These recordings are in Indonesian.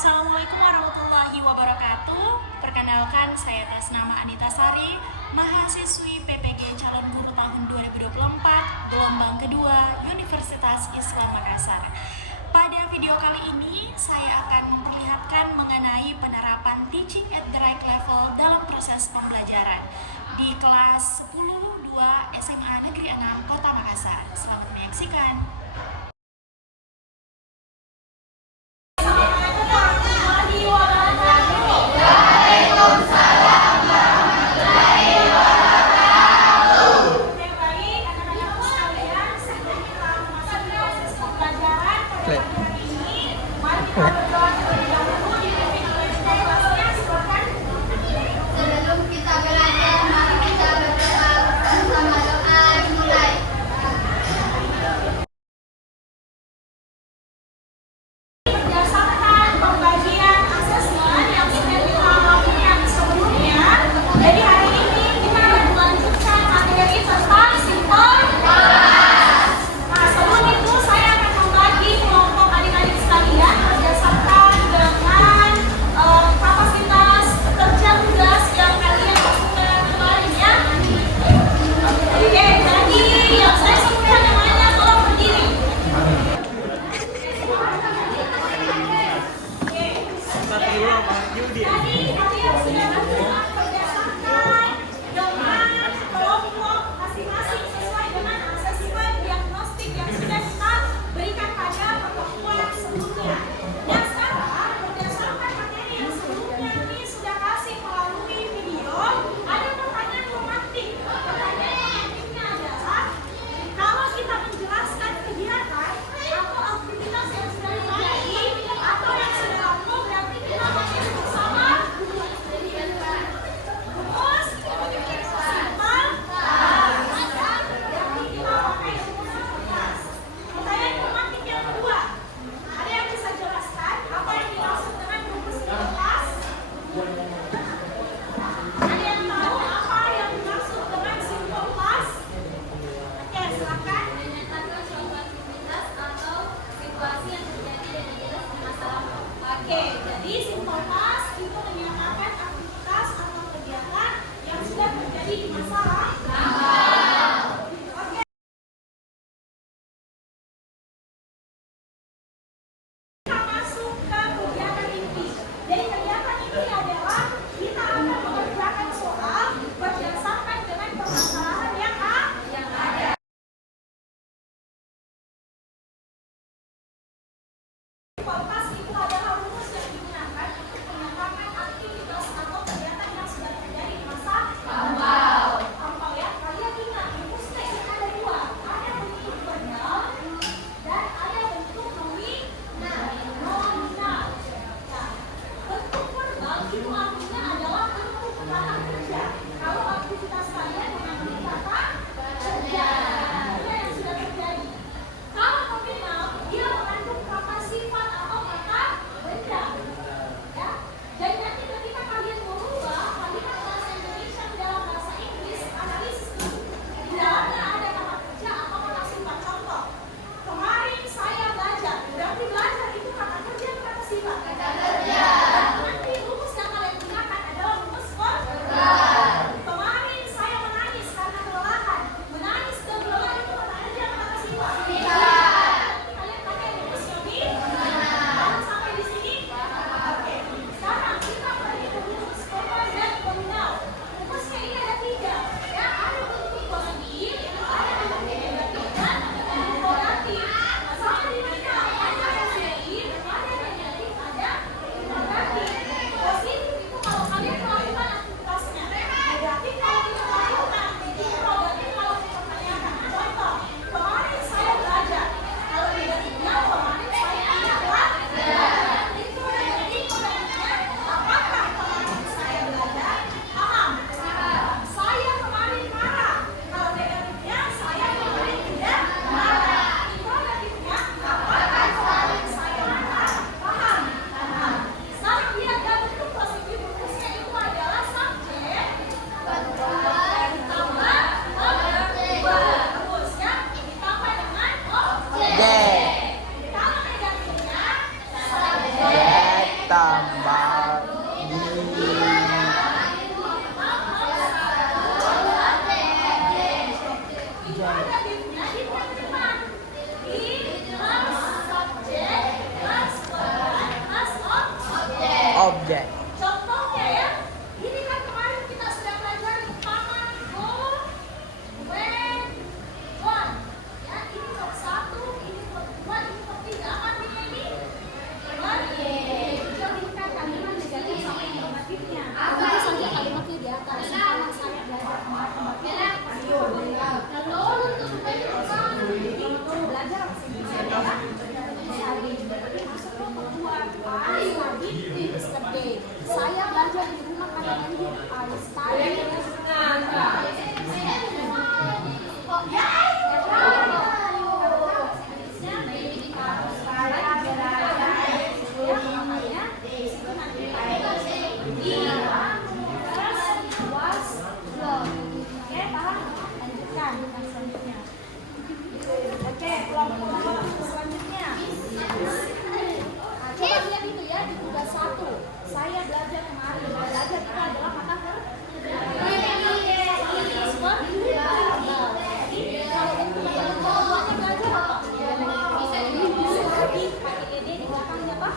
Assalamualaikum warahmatullahi wabarakatuh. Perkenalkan, saya atas nama Anita Sari, mahasiswi PPG Calon Guru tahun 2024, gelombang kedua, Universitas Islam Makassar. Pada video kali ini, saya akan memperlihatkan mengenai penerapan teaching at the right level dalam proses pembelajaran di kelas 10-2 SMA Negeri 6 Kota Makassar. Selamat menyaksikan. tambah objek. Contohnya ya, ini kan kemarin kita sudah pelajari paman go, when, one. Ya, ini buat satu, ini buat dua, ini buat tiga. Apa artinya ini? Jadi kan kalimat negatif sama informatifnya. Itu saja kalimatnya di atas. Sama saya belajar kemarin belajar saya belajar di rumah karena banjir. I study. Oke, kelompok selanjutnya. Coba lihat itu ya di tugas 1. Saya belajar kemarin. Belajar itu adalah kata kalau untuk keduanya belajar apa? Pakai ed di belakangnya apa?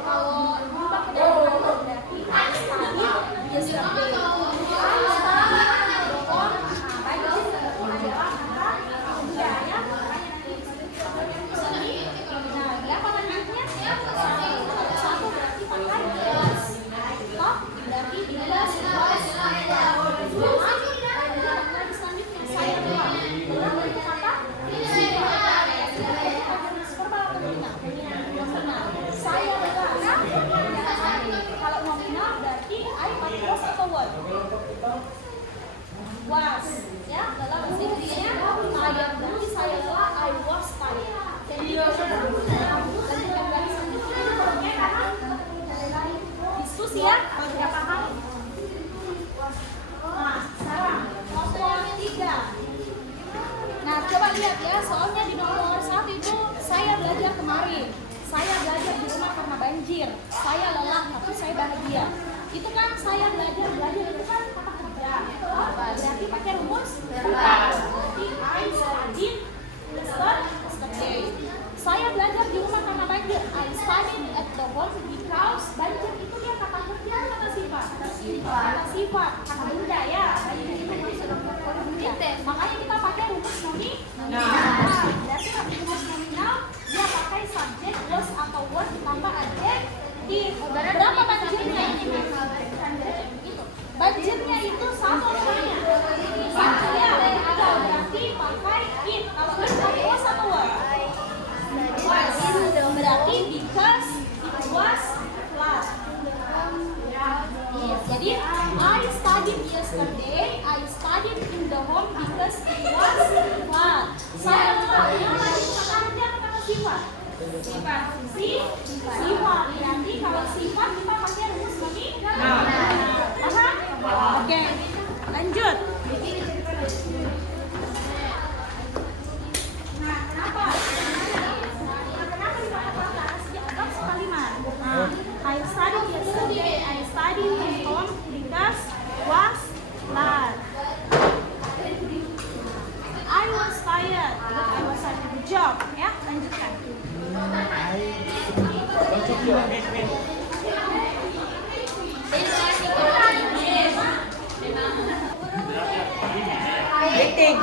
Kalau berubah ke dalam berarti tadi yesterday. Was, ya, dalam bahasa Inggrisnya saya berarti saya lelah, I was tired. Jadi diskusi ya, kalau tidak paham. Nah, sekarang nomor 3. Nah, coba lihat ya, soalnya di nomor 1 itu saya belajar kemarin. Saya belajar di rumah karena banjir. Saya lelah, tapi saya bahagia. Itu kan saya belajar itu kan kata kerja. Berarti pakai rumus berarti I studied yesterday. Saya belajar di rumah karena banjir. I studied at the home because banjir itu dia kata kerja, kata sifat. Kata sifat, kata benda ya. Banjir itu sudah benda. Makanya kita pakai rumus nominal. Berarti pakai rumus nominal dia pakai subjek, was atau word ditambah adjektif. Berapa banjirnya? Banjirnya itu sama namanya. Banjirnya berarti pakai it. Kalau it pakai was atau word? Was. Berarti because it was flood. Jadi I studied yesterday. I studied in the home because it was flood. Saya lupa. Yang tadi kata-kata kata sifat. Sifat. Berarti kalau sifat kita pakai rumus nominal. Paham? Oke, lanjut. Nah, kenapa? Kenapa dikatakan sejak abad kalimat? I studied yesterday. I studied in home because was flood. I was tired. I was at the job. Ya, lanjutkan. Meeting.